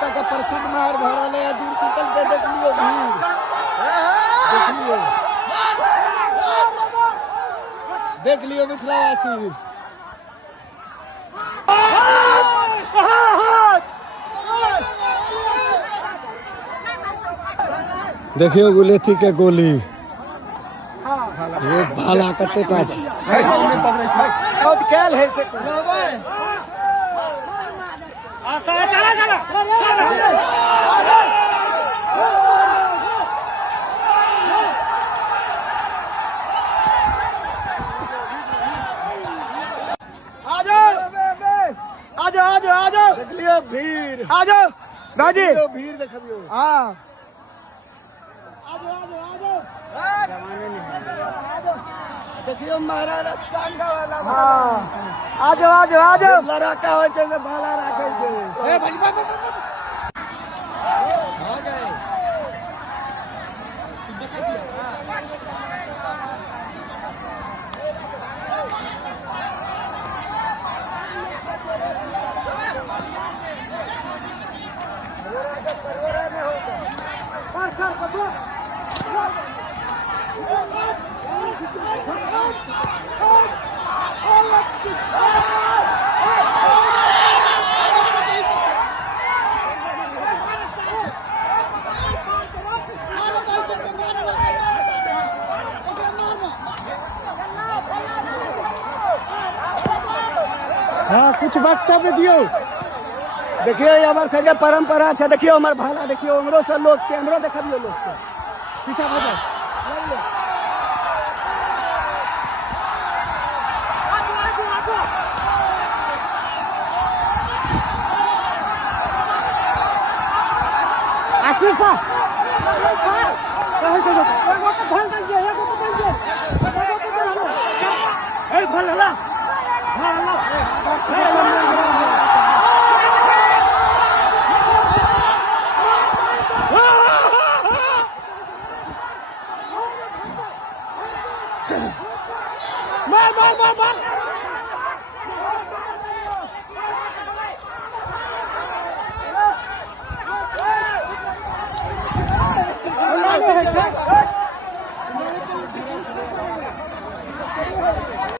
कलकत्ता का प्रसिद्ध मार भरल है, दूर से चल के देख लियो भीड़, देख लियो मिथिलावासी। देखियो गुलेथी के गोली, ये भाला कते का बहुत खेल है से आ जाओ देख लियो भीड़, आ जाओ भाजी भीड़ देखियो। हाँ देखियो महाराज सांगा वाला। हाँ आ जाओ लड़का हो छे से भाला राखे छे। ए भाई हो गए हाँ कुछ वक्तव्य दियो। देखियो ये हमारे सजा परंपरा है। देखियो हमारे भाला, देखियो हमरो से लोग के हमरो देखियो लोग के पीछा भागा आखिर सा भाला